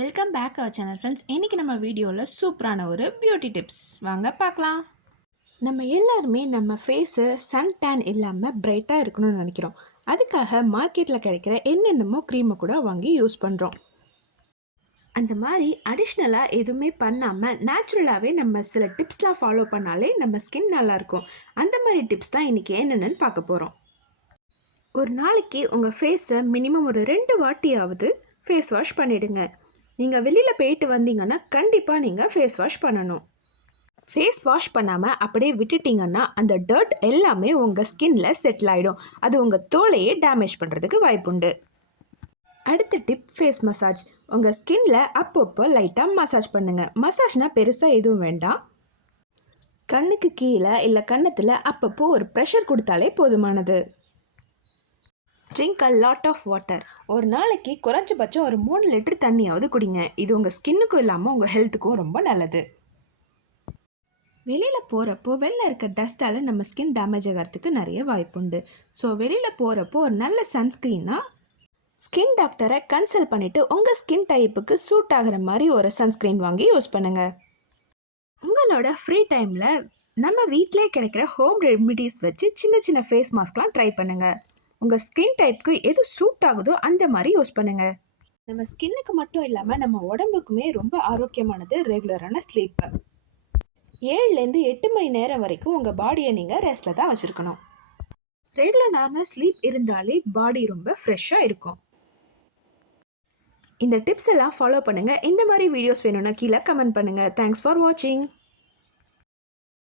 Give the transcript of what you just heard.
Welcome back our channel friends. இன்றைக்கி நம்ம வீடியோவில் சூப்பரான ஒரு பியூட்டி டிப்ஸ் வாங்க பார்க்கலாம். நம்ம எல்லாருமே நம்ம ஃபேஸு சன் டேன் இல்லாமல் பிரைட்டாக இருக்கணும்னு நினைக்கிறோம். அதுக்காக மார்க்கெட்டில் கிடைக்கிற என்னென்னமோ க்ரீமை கூட வாங்கி யூஸ் பண்ணுறோம். அந்த மாதிரி அடிஷ்னலாக எதுவுமே பண்ணாமல் நேச்சுரலாகவே நம்ம சில டிப்ஸ்லாம் ஃபாலோ பண்ணாலே நம்ம ஸ்கின் நல்லாயிருக்கும். அந்த மாதிரி டிப்ஸ் தான் இன்றைக்கி என்னென்னு பார்க்க போகிறோம். ஒரு நாளைக்கு உங்கள் ஃபேஸை மினிமம் ஒரு 2 வாட்டியாவது ஃபேஸ் வாஷ் பண்ணிவிடுங்க. நீங்கள் வெளியில் போயிட்டு வந்தீங்கன்னா கண்டிப்பாக நீங்கள் ஃபேஸ் வாஷ் பண்ணணும். ஃபேஸ் வாஷ் பண்ணாமல் அப்படியே விட்டுட்டிங்கன்னா அந்த டர்ட் எல்லாமே உங்கள் ஸ்கின்ல செட்டில் ஆகிடும். அது உங்கள் தோலையே டேமேஜ் பண்ணுறதுக்கு வாய்ப்புண்டு. அடுத்த டிப் ஃபேஸ் மசாஜ். உங்கள் ஸ்கின்ல அப்பப்போ லைட்டாக மசாஜ் பண்ணுங்கள். மசாஜ்னால் பெருசாக எதுவும் வேண்டாம். கண்ணுக்கு கீழே இல்லை கன்னத்தில் அப்பப்போ ஒரு ப்ரெஷர் கொடுத்தாலே போதுமானது. Drink a lot of water. ஒரு நாளைக்கு குறைஞ்சபட்சம் ஒரு 3 லிட்டர் தண்ணியாவது குடிங்க. இது உங்கள் ஸ்கின்னுக்கும் இல்லாமல் உங்கள் ஹெல்த்துக்கும் ரொம்ப நல்லது. வெளியில் போகிறப்போ வெளில இருக்க டஸ்ட்டால் நம்ம ஸ்கின் டேமேஜ் ஆகிறதுக்கு நிறைய வாய்ப்புண்டு. ஸோ வெளியில் போகிறப்போ ஒரு நல்ல சன்ஸ்க்ரீனாக ஸ்கின் டாக்டரை கன்சல்ட் பண்ணிவிட்டு உங்கள் ஸ்கின் டைப்புக்கு சூட் ஆகிற மாதிரி ஒரு சன்ஸ்க்ரீன் வாங்கி யூஸ் பண்ணுங்கள். உங்களோட ஃப்ரீ டைமில் நம்ம வீட்டிலே கிடைக்கிற ஹோம் ரெமிடிஸ் வச்சு சின்ன சின்ன ஃபேஸ் மாஸ்க்லாம் ட்ரை பண்ணுங்கள். உங்கள் ஸ்கின் டைப்புக்கு எது சூட் ஆகுதோ அந்த மாதிரி யூஸ் பண்ணுங்கள். நம்ம ஸ்கின்னுக்கு மட்டும் இல்லாமல் நம்ம உடம்புக்குமே ரொம்ப ஆரோக்கியமானது ரெகுலரான ஸ்லீப்பு. 7லேருந்து 8 மணி நேரம் வரைக்கும் உங்கள் பாடியை நீங்கள் ரெஸ்ட்டில் தான் வச்சுருக்கணும். ரெகுலரான ஸ்லீப் இருந்தாலே பாடி ரொம்ப ஃப்ரெஷ்ஷாக இருக்கும். இந்த டிப்ஸ் எல்லாம் ஃபாலோ பண்ணுங்கள். இந்த மாதிரி வீடியோஸ் வேணும்னா கீழே கமெண்ட் பண்ணுங்கள். தேங்க்ஸ் ஃபார் வாட்சிங்.